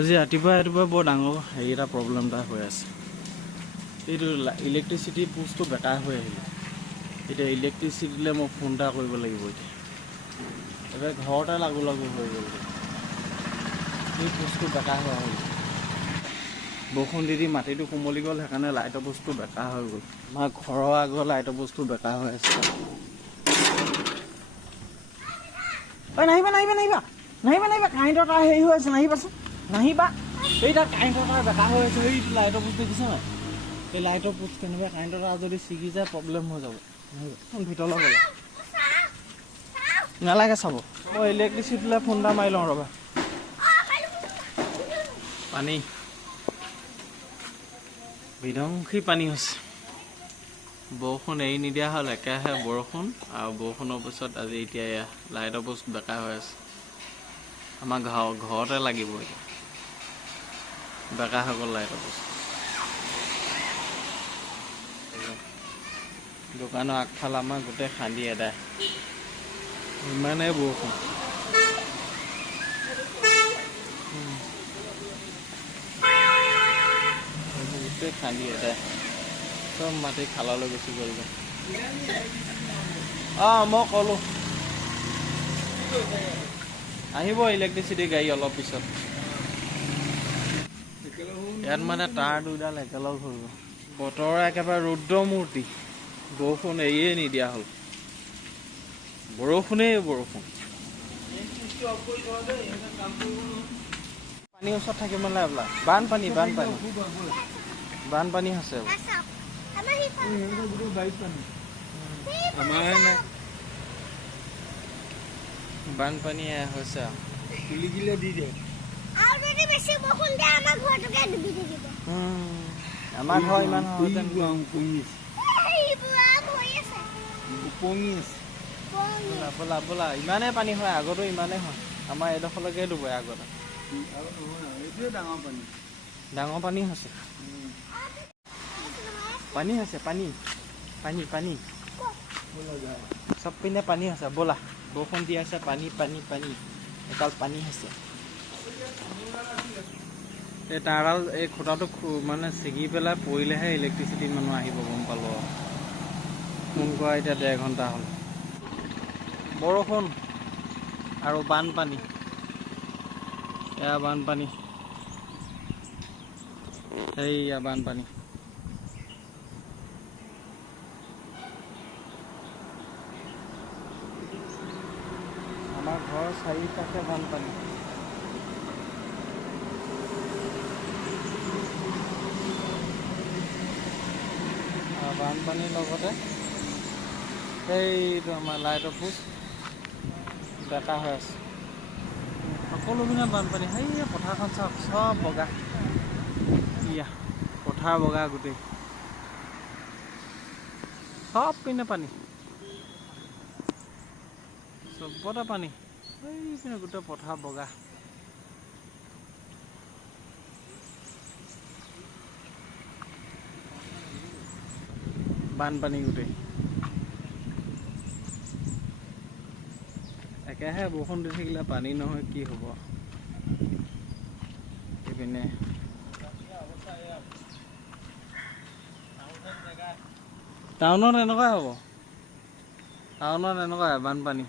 আজি ৰাতিপুৱা ৰাতিপুৱা বৰ ডাঙৰ হেৰি এটা প্ৰব্লেম এটা হৈ আছে। এইটো ইলেক্ট্ৰিচিটি পোষ্টটো বেকাৰ হৈ আহিলে। এতিয়া ইলেক্ট্ৰিচিটিলৈ মই ফোন এটা কৰিব লাগিব এতিয়া। এতিয়া ঘৰতে লাগু লাগু হৈ গ'ল এই পোষ্টটো বেকাৰ হৈ আহিল। বৰষুণ দি দি মাটিটো কোমলি গ'ল, সেইকাৰণে লাইটৰ বস্তু বেকাৰ হৈ গ'ল। আমাৰ ঘৰৰ আগৰ লাইটৰ বস্তু বেকাৰ হৈ আছে। ঐ নাহিবা নাহিবা নাহিবা। নাহিবা নাহিবা, কাৰেণ্টৰ তাৰ হেৰি হৈ আছে, নাহিবাচোন। নাহিবা। এই তাত কাৰেণ্টৰ বেকাৰ হৈ আছে এই লাইটৰ পোষ্ট দেখিছা নাই? এই লাইটৰ পোষ্ট কেনেকুৱা কাৰেণ্টৰ যদি ছিগি যায় প্ৰব্লেম হৈ যাব। ভিতৰলৈ গ'লা। নালাগে চাব। মই ইলেক্ট্ৰিচিটিলৈ ফোন এটা মাৰি লওঁ ৰ'বা। পানী। বিধ্বংসী পানী হৈছে। বৰষুণ এৰি নিদিয়া হ'ল একেৰাহে বৰষুণ আৰু বৰষুণৰ পিছত আজি এতিয়া লাইটৰ পোষ্ট বেকাৰ হৈ আছে। আমাৰ ঘৰ ঘৰতে লাগিব এতিয়া। হৈ গ'ল লাইটৰ দোকানৰ আগফাল আমাৰ গোটেই খান্দি এদাই। ইমানেই বৰষুণ। গোটেই খান্দি এদাই। চব মাটি খাললৈ গুচি গ'লগৈ। অঁ, মই ক'লোঁ। আহিব ইলেক্ট্ৰিচিটি গাড়ী অলপ পিছত। ইয়াত মানে তাঁৰ দুডাল একেলগ হৈ গ'ল। বতৰৰ একেবাৰে ৰুদ্ৰমূৰ্তি বৰষুণ এৰিয়ে নিদিয়া হ'ল। বৰষুণেই বৰষুণ। পানীৰ ওচৰত থাকিব নালাগে বানপানী বানপানী। বানপানী হৈছে বোলা। বানপানী এয়া হৈছে আৰু। আৰু যদি বেছি বৰষুণ দিয়ে আমাৰ ঘৰটোকে ডুবি থাকিব উম, আমাৰ ঘৰ ইমান সহজে উপঙি আছে। এই বুঢ়া ভৰি আছে। উপঙি আছে। বৰঙি। ব'লা ব'লা ব'লা ইমানেই পানী হয় আগতো ইমানেই হয়। আমাৰ এইডোখৰলৈকে ডুবে আগতে। ডাঙৰ পানী। ডাঙৰ পানী হৈছে। পানী হৈছে পানী। পানী পানী। চব পিনে পানী হৈছে ব'লা। বৰষুণ দি আছে পানী পানী পানী। একাল পানী হৈছে। এই তাঁৰডাল এই খুঁটাটো মানে ছিগি পেলাই পৰিলেহে ইলেক্ট্ৰিচিটি মানুহ আহিব গম পালোঁ আৰু। ফোন কৰা এতিয়া ডেৰ ঘণ্টা হ'ল। বৰষুণ আৰু বানপানী। এয়া বানপানী। সেইয়া বানপানী। আমাৰ ঘৰৰ চাৰিওকাষে বানপানী আৰু বানপানীৰ লগতে সেইটো আমাৰ লাইটৰ পোষ্ট বেকা হৈ আছে। সকলো পিনে বানপানী সেই পথাৰখন চাওক চব বগা। ইয়া পথাৰ বগা গোটেই। চব পিনে পানী। চবতে পানী। এই পিনে গোটেই পথাৰ বগা। বানপানী গোটেই। একেহে বৰষুণ দি থাকিলে পানী নহয় কি হ'ব? এইপিনে। টাউনত এনেকুৱাই হ'ব। টাউনত এনেকুৱাই বানপানী।